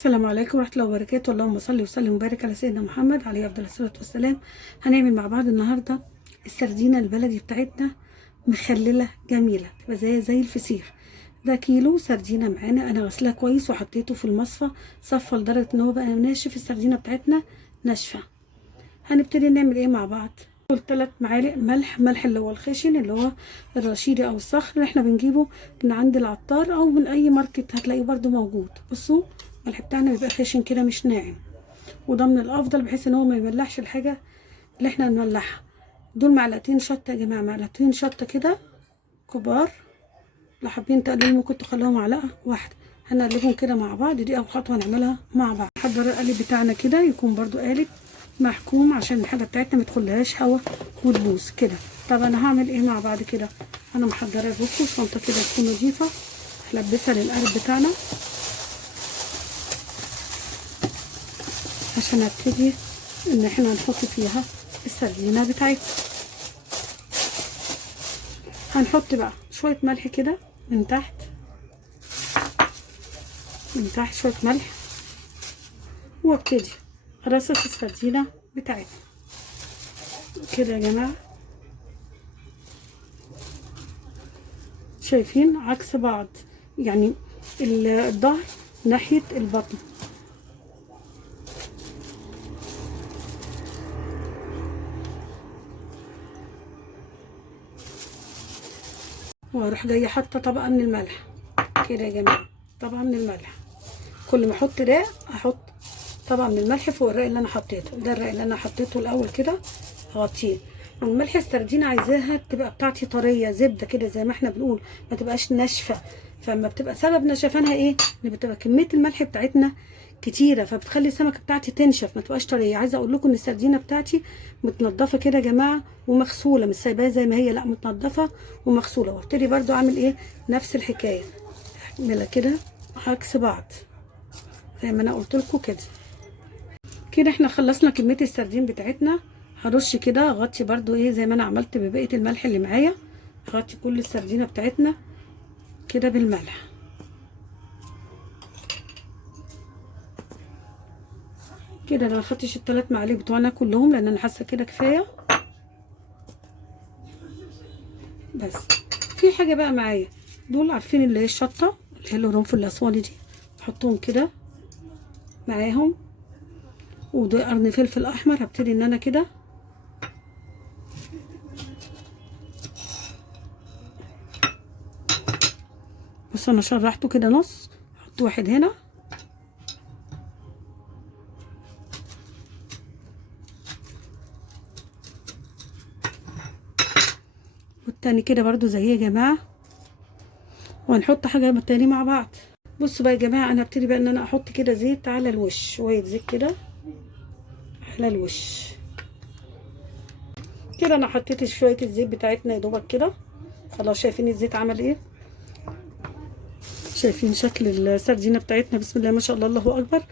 السلام عليكم ورحمة الله وبركاته. اللهم صل وسلم وبارك على سيدنا محمد عليه أفضل الصلاة والسلام. هنعمل مع بعض النهاردة السردينة البلدي بتاعتنا، مخللة جميلة تبقى زي الفسيخ. ده كيلو سردينة معانا، أنا غسلها كويس وحطيته في المصفى صفى لدرجة إن هو بقى ناشف. السردينة بتاعتنا ناشفة. هنبتدي نعمل إيه مع بعض؟ 3 معالق ملح اللي هو الخشن، اللي هو الرشيدي أو الصخر اللي احنا بنجيبه من عند العطار أو من أي ماركت هتلاقيه برده موجود. بصوا الملح بتاعنا بيبقى خشن كده مش ناعم، وده من الافضل بحيث ان هو ما يملحش الحاجه اللي احنا نملحها. دول معلقتين شطه يا جماعه، معلقتين شطه كده كبار. لو حابين تقللوا ممكن تخلوها معلقه واحده. هنقلبهم كده مع بعض، دي اول خطوه هنعملها مع بعض. نحضر القالب بتاعنا كده يكون برضو قالب محكوم عشان الحاجه بتاعتنا ما تدخلهاش هوا وتبوظ كده. طب انا هعمل ايه مع بعض كده؟ انا محضره بصوا شنطه كده تكون نظيفه هلبسها للقالب بتاعنا عشان ابتدي ان احنا نحط فيها السردينه بتاعتنا. هنحط بقى شويه ملح كده من تحت شويه ملح، وابتدي ارصص السردينه بتاعتنا كده يا جماعه. شايفين عكس بعض، يعني الظهر ناحيه البطن. واروح جايه حاطه طبقه من الملح كده يا جماعه، طبقه من الملح. كل ما احط رق احط طبقه من الملح فوق الرق اللي انا حطيته. ده الرق اللي انا حطيته الاول كده هغطيه. والملح السردينه عايزاها تبقى بتاعتي طريه زبده كده زي ما احنا بنقول، ما تبقاش ناشفه. فاما بتبقى سبب نشفانها ايه؟ ان بتبقى كميه الملح بتاعتنا كتيره، فبتخلي السمكه بتاعتي تنشف ما تبقاش طريه. عايزه اقول لكم ان السردينه بتاعتي متنضفه كده يا جماعه ومغسوله، مش سايباها زي ما هي، لا متنضفه ومغسوله. وابتدي برده اعمل ايه؟ نفس الحكايه، اعملها كده عكس بعض زي ما انا قلت لكم كده. كده احنا خلصنا كميه السردين بتاعتنا. هرش كده اغطي برده ايه زي ما انا عملت ببقيه الملح اللي معايا، اغطي كل السردينه بتاعتنا كده بالملح. كده انا ما خدتش ال3 معالق بتوعنا كلهم لان انا حاسه كده كفايه. بس في حاجه بقى معايا، دول عارفين اللي هي الشطه اللي هي القرنفل الاسواني دي، احطهم كده معاهم. وده قرن فلفل احمر، هبتدي ان انا كده بص انا شرحته كده نص، احط واحد هنا والتاني كده برضو زي يا جماعه، وهنحط حاجه تاني مع بعض. بصوا بقى يا جماعه، انا هبتدي بقى ان انا احط كده زيت على الوش، شويه زيت كده على الوش كده. انا حطيت شويه الزيت بتاعتنا يا دوبك كده خلاص. شايفين الزيت عمل ايه؟ شايفين شكل السردينه بتاعتنا؟ بسم الله ما شاء الله، الله اكبر.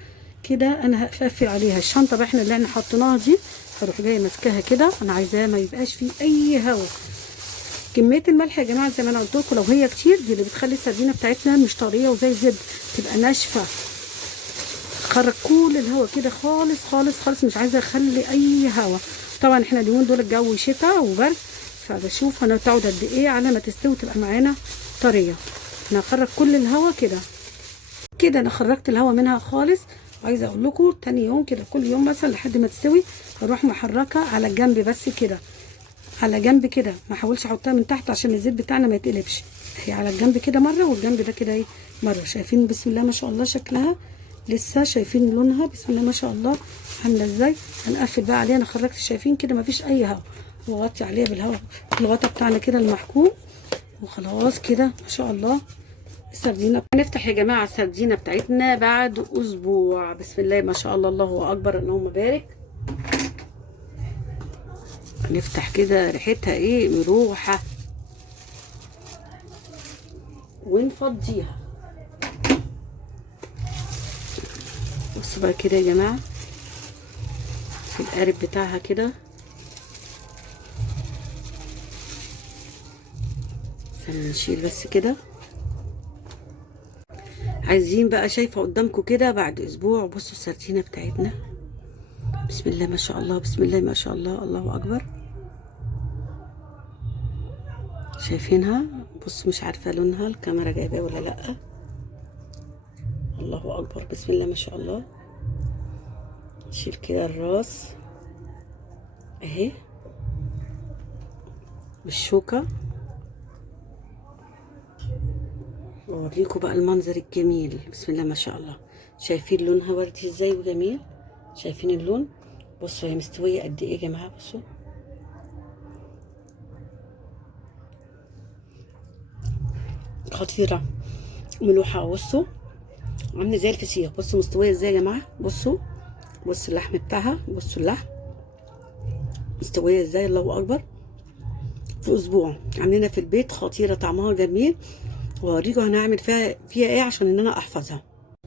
كده انا هقفل عليها الشنطه بقى احنا اللي احنا حطيناها دي، هروح جايه ماسكاها كده. انا عايزاها ما يبقاش فيه اي هواء. كميه الملح يا جماعه زي ما انا قلت لكم لو هي كتير دي اللي بتخلي السردينه بتاعتنا مش طريه وزي الزبده، تبقى ناشفه. خرج كل الهواء كده خالص خالص خالص، مش عايزه اخلي اي هواء. طبعا احنا اليومين دول الجو شتاء وبرد، فبشوف انا بتقعد قد ايه على ما تستوي تبقى معانا طريه. انا هخرج كل الهواء كده. كده انا خرجت الهواء منها خالص. وعايزه اقول لكم تاني يوم كده كل يوم مثلا لحد ما تستوي اروح محركه على الجنب بس كده، على جنب كده. ما احاولش احطها من تحت عشان الزيت بتاعنا ما يتقلبش. هي على الجنب كده مره والجنب ده كده ايه مره. شايفين بسم الله ما شاء الله شكلها لسه؟ شايفين لونها بسم الله ما شاء الله عامله ازاي؟ هنقفل بقى عليها. انا خرجت شايفين كده ما فيش اي هواء، وغطي عليها بالهواء الغطا بتاعنا كده المحكوم وخلاص كده ما شاء الله. السردينه هنفتح يا جماعه السردينه بتاعتنا بعد اسبوع. بسم الله ما شاء الله، الله اكبر، اللهم بارك. هنفتح كده ريحتها ايه مروحه ونفضيها. بصوا بقى كده يا جماعه في القارب بتاعها كده. نشيل بس كده. عايزين بقى، شايفه قدامكم كده بعد اسبوع، بصوا السردينه بتاعتنا، بسم الله ما شاء الله، بسم الله ما شاء الله، الله اكبر. شايفينها؟ بصوا مش عارفه لونها الكاميرا جايباه ولا لا. الله اكبر، بسم الله ما شاء الله. نشيل كده الراس اهي بالشوكه، واوريكم بقى المنظر الجميل، بسم الله ما شاء الله. شايفين لونها وردي ازاي وجميل؟ شايفين اللون؟ بصوا هي مستويه قد ايه يا جماعه، بصوا خطيره ملوحه. بصوا عامله زي الفسيخ، بصوا مستويه ازاي يا جماعه، بصوا بصوا اللحم بتاعها، بصوا اللحم مستويه ازاي، الله اكبر. في اسبوع عاملينها في البيت، خطيره طعمها جميل، وهوريكم هنعمل فيها ايه عشان ان انا احفظها.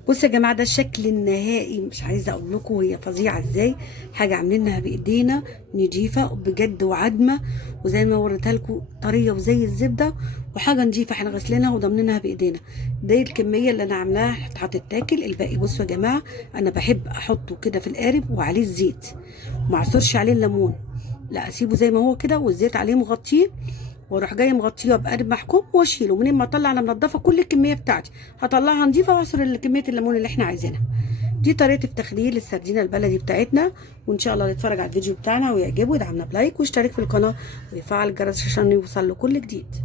بصوا يا جماعه ده الشكل النهائي، مش عايزه اقول لكم هي فظيعه ازاي، حاجه عاملينها بايدينا نضيفه بجد وعدمه، وزي ما وريتها لكم طريه وزي الزبده، وحاجه نضيفه احنا غسلينها وضامنينها بايدينا. دي الكميه اللي انا عاملاها هتتاكل. الباقي بصوا يا جماعه انا بحب احطه كده في القارب وعليه الزيت، ما اعصرش عليه الليمون، لا اسيبه زي ما هو كده والزيت عليه مغطيه، واروح جايه مغطيه بقارب محكوم واشيله. منين ما اطلع انا منضفه كل الكميه بتاعتي، هطلعها نضيفه واعصر كميه الليمون اللي احنا عايزينها. دي طريقه التخليل السردينه البلدي بتاعتنا، وان شاء الله يتفرج على الفيديو بتاعنا ويعجبه يدعمنا بلايك ويشترك في القناه ويفعل الجرس عشان يوصل له كل جديد.